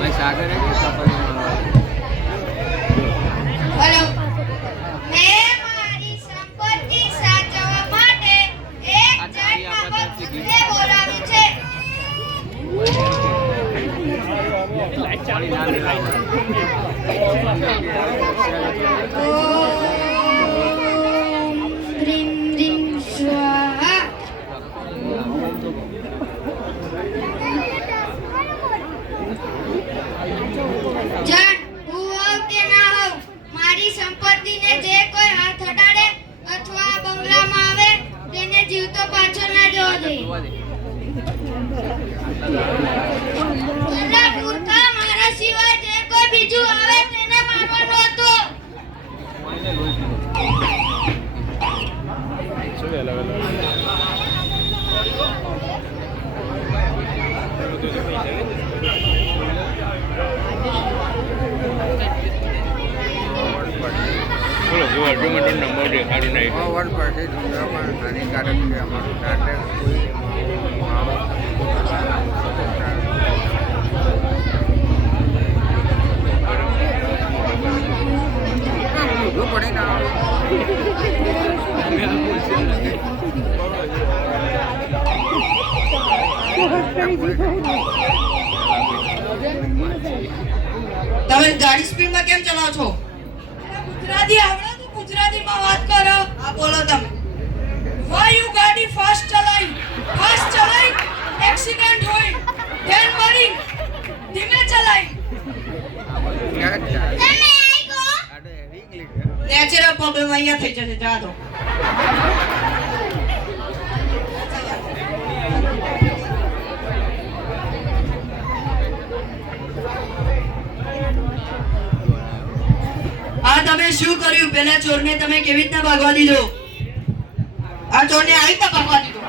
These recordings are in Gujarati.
ભાઈ સાગર હે કે હેલો મેં મારી સંપત્તિ સાચવવા માટે એક જણના ભક્તને બોલાવ્યું છે. પાણી ના લેવા ઓમ રીમ રીમ સ્વાહા. જાણ હું હોઉં કે ના હોઉં, મારી સંપત્તિને જે કોઈ હાથ અડાડે અથવા બંગલામાં આવે તેને જીવતો પાછો ના જવો જોઈએ. અલા મૂર્ખા, મારા સિવાય જે કોઈ બીજું આવે તેને મારવાનો હતો. બોલો જો અર્જુનનો નંબર દેખાડી નહીં. વન પરથી દુનિયામાં હાનિકારક છે અમારું નાટક કોઈ પડી ના તમે ગાડી સ્પીડમાં કેમ ચલાવો છો? ગુજરાતી આવડે તો ગુજરાતીમાં વાત કરો. આ બોલો તમે. વાયુ ગાડી ફાસ્ટ ચલાઈ એક્સિડન્ટ હોય ધ્યાન મારી ધીમે ચલાઈ. નેચરલ પ્રોબ્લેમ અહીંયા થઈ જશે. જા દો. આ તમે શું કર્યું? પેલા ચોરને તમે કેવી રીતના ભાગવા દીધો? આ ચોરને આવી રીતના ભાગવા દીધો?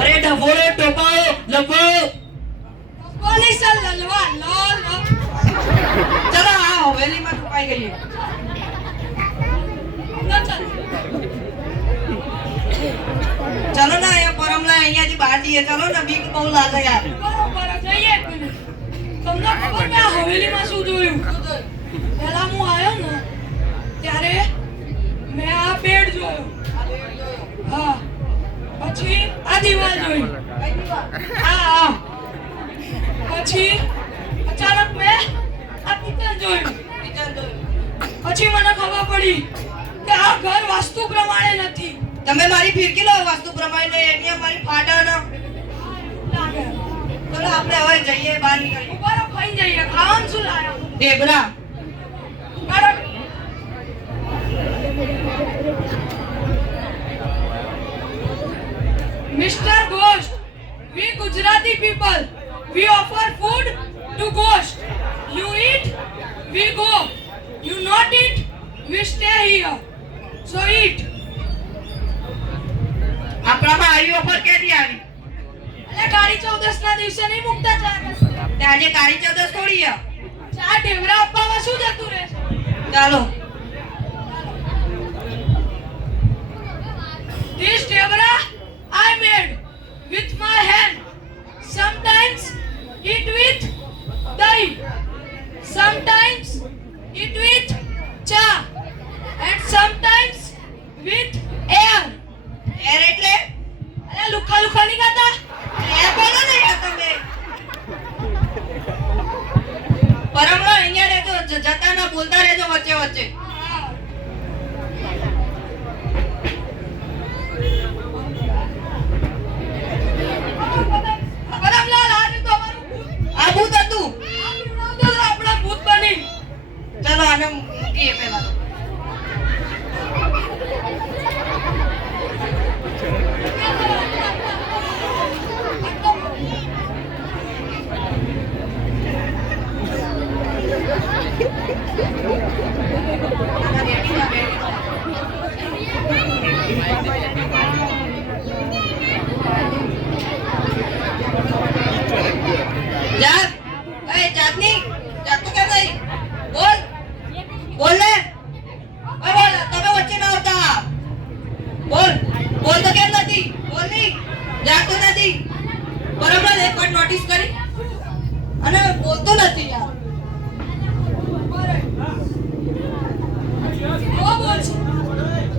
અરે ડફોડો, ટોપાઓ, લપો. કોની સલ લલવા લોલ ચલો આ હવેલીમાં છુપાઈ ગઈ. ચલો ને અહીંયા પરમલા અહીંયાથી બહાર જઈએ. ચલો ને, બીક બહુ લાગે યાર. બરોબર જઈએ. તમને ખબર મેં આ હવેલીમાં શું જોયું? પહેલા હું આવ્યો ને ત્યારે મેં આ બેડ જોયો. હા, પછી આ દિવાલ જોઈ. હા. પછી અચાનક મેં આ કિચન જોયું. પછી મને ખબર પડી કે આ ઘર વાસ્તુ પ્રમાણે નથી. તમે મારી ફિરકી લો વાસ્તુ પ્રમાણે. અહીંયા મારી ફાટા ના. લાગે ચલો આપણે હવે જઈએ, બહાર નીકળીએ. ઉભારો ખાઈ જઈએ. ખાવાનું શું લાયા? ઢેબરા. કાઢો. Mr. Ghost, we Gujarati people, we offer food to ghost. You eat, we go. You not eat, we stay here. So eat. આપણામાં આવી ઓફર ક્યાંથી આવી? અરે કાળી ચૌદસ ના દિવસે નહીં મુકતા ચા. તે આજે કાળી ચૌદસ થોડી છે. ચા ઢેવરા આપવામાં શું જતું રહેશે? ચાલો. This ઢેવરા I made with my hand. Sometimes eat with dahi. Sometimes eat with cha. And sometimes with air. Air એટલે? અરે લુખા નહીં ખાતા? એર બોલો ને યાર તમે. પરમલો અહીંયા રહેજો, જતા ના બોલતા રહેજો વચ્ચે વચ્ચે. પરમલાલ, આ તો અમારું ભૂત. આ ભૂત હતું. આપણા ભૂત બની. ચલો આને મૂકીએ પહેલા. જાત, એ જાતની, જાતું કેમ નહીં? બોલ, બોલ ને. એ બોલ, તમે વચ્ચે ના આવતા. બોલ, બોલ તો કેમ નથી? બોલ નહીં, જાતું નથી. બરાબર એક વાર નોટિસ કરી અને બોલતો નથી યાર. બરે ઓ બોલ છે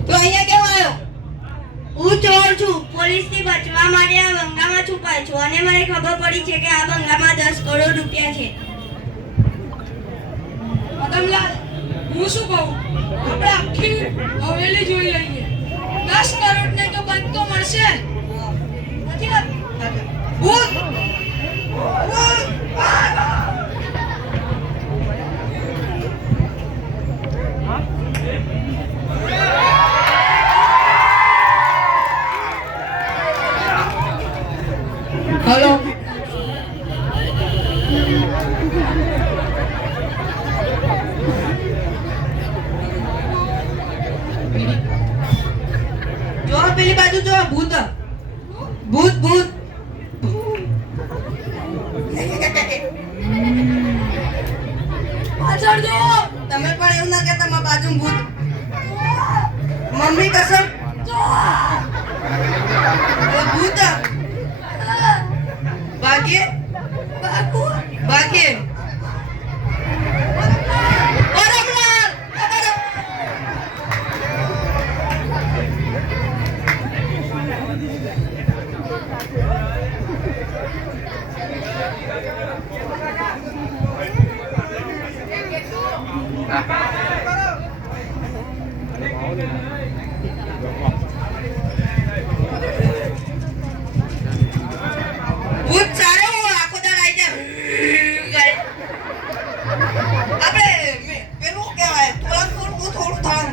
તો અહીંયા કેમ આવ્યો? હું ચોર છું. પોલીસથી બચવા માટે આ બંગલામાં છુપાયો છું અને મને ખબર પડી છે કે આ બંગલામાં 10 કરોડ રૂપિયા છે. પદમલાલ, હું શું કહું, આપણે આખી હવેલી જોઈ લઈએ. 10 કરોડ ને તો કંઈક તો મળશે. નથી વાત? ભૂત! હેલો. જો પેલી બાજુ જો ભૂત ભૂત ભૂત પાછળ જો. તમે પણ એવું ના કહેતા મારા બાજુ ભૂત. મમ્મી કસમ એ ભૂત ભાગ્ય ભાગ્ય ભૂત સારો આખો દાડ આઈ જાય. આપણે પેલું કહેવાય થોડું થામ.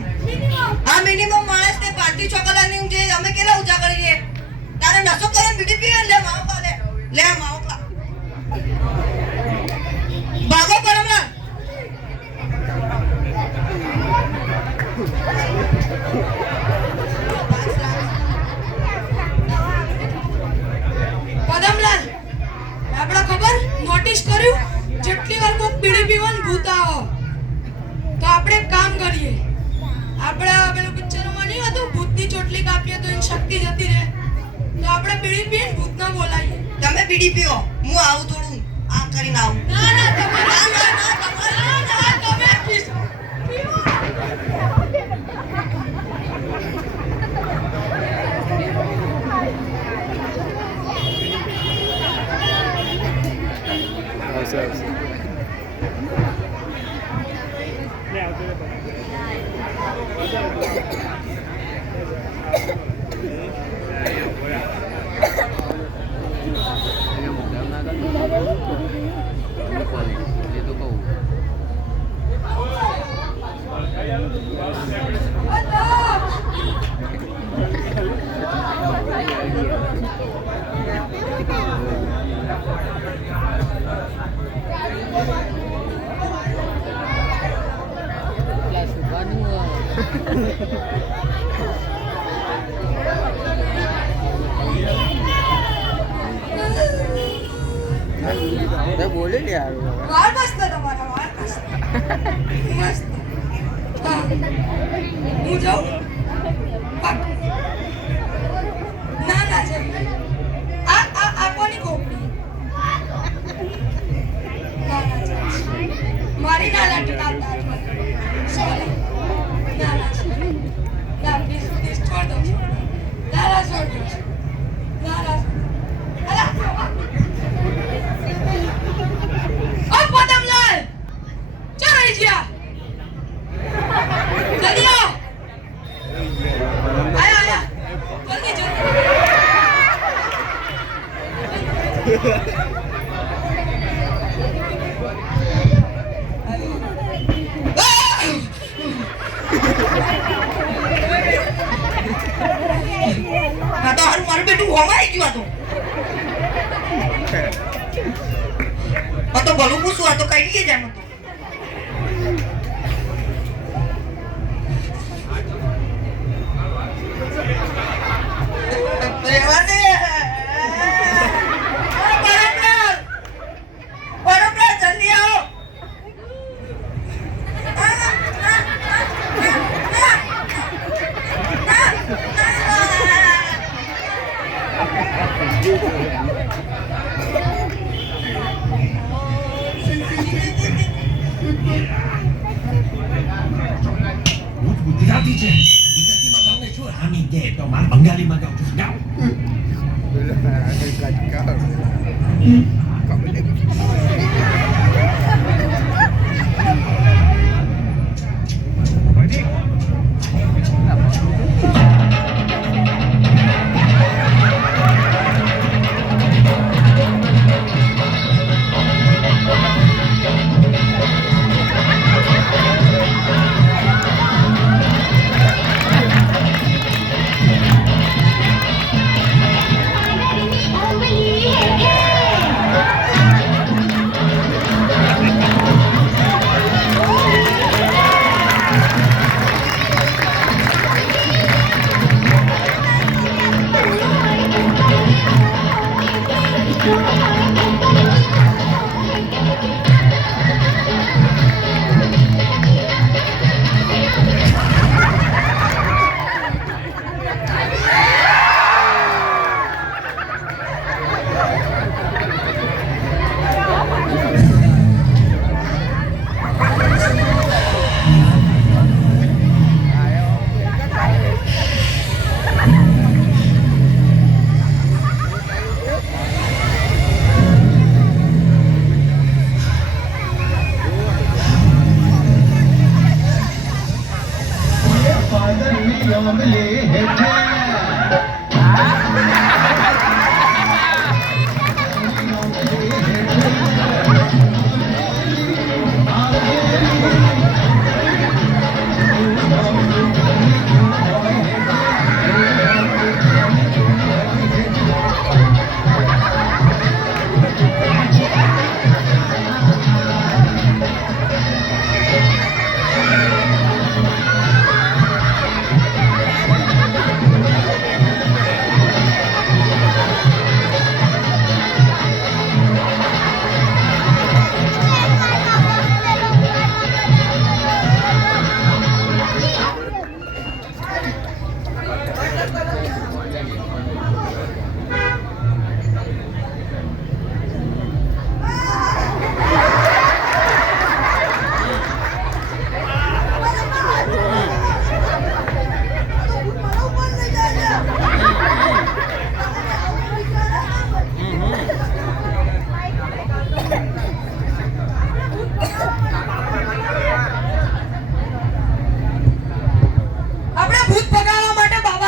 હા મિનિમમ માણસ ને 5 થી 6 કલાકની ઊંઘ જોઈએ. અમે કેટલા ઊંચા કરીએ? તારે નસો કરે બીડી પીવે લે માવો પાલે લે માવો પા ભાગો પરમલા. પદમલાલ, આપણે ખબર નોટિસ કર્યું જેટલી વાર કોઈ બીડી પીવાનું ભૂત આવો તો આપણે એક કામ કરીએ. આપણે પેલું પિક્ચરોમાં નહીં હતું ભૂતની ચોટલી કાપીએ તો એની શક્તિ જતી રહે, તો આપણે બીડી પીને ભૂતને બોલાવીએ. તમે બીડી પીવો, હું આવું થોડું આમ કરીને આવું. ના ના તમે તમે પીશો. આવશે આવશે. બોલે ને યાર વાર મસ્ત તમારા વાર મસ્ત. મસ્ત. હા. હું જાઉં પાક. ના ના છે આ કોની કોપડી? ના ના છે મારી ના લટકાવતા સોરી. ના ના છે ના પ્લીઝ છોડ દો. ના ના છોડ દો. ના ના અલા ઓ પદમલાલ, ચો રહી ગયા? જલ્દી આવો. આયા જલ્દી જલ્દી. આ તો મારું બેટું હોમાઈ ગયું. આ તો ભલું પૂછું, આ તો કઈ ગઈ જાય. જલ્દી આવો. હું ગુજરાતી છે. ગુજરાતીમાં ગાઉં ને શું હામી દે તો મારે બંગાળીમાં ગાઉં છું. ગાઉં.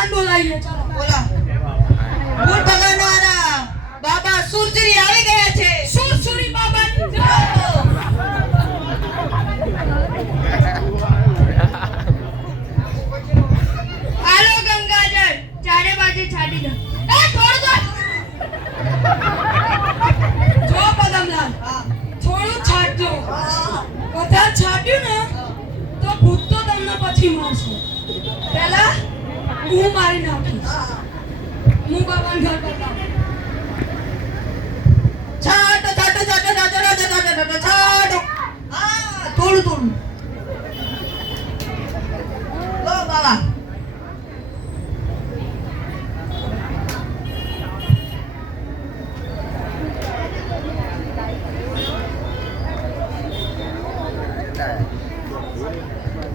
બોલાવીએ ચાલો. બોલો. ભૂત ભગાડનારા બાબા સુરસુરી આવી ગયા છે. સુરસુરી બાબાની જય. હાલો ગંગાજળ ચારે બાજુ છાડી દો. એ છોડ દો. જો પદમલાલ થોડું છાંટજો. વધારે છાંટ્યું ને તો ભૂત તો તમને પછી મારશે. પહેલા હું મારી નાખીશ. હું બાબાને ઘર બતાવું. છાટો છાટો છાટો છાટો છાટો છાટો છાટો. હા થોડું થોડું. લો બાબા.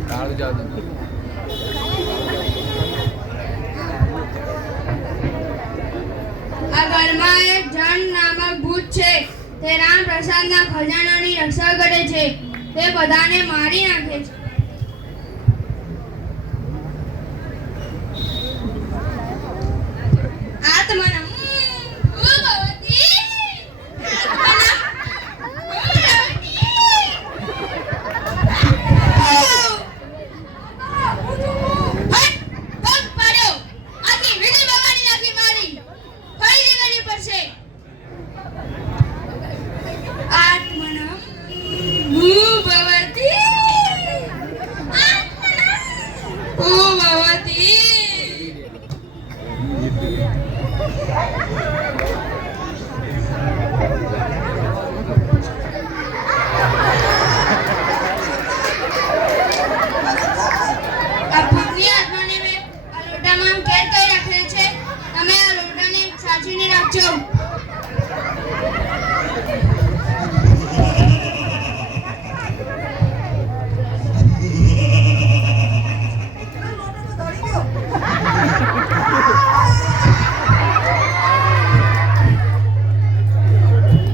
તાળું જાવ તો આ ઘરમાં એક જન નામક ભૂત છે. તે રામ પ્રસાદના ખજાનાની રક્ષા કરે છે. તે બધાને મારી નાખે છે. આત્મનમ ભગવતી ચમ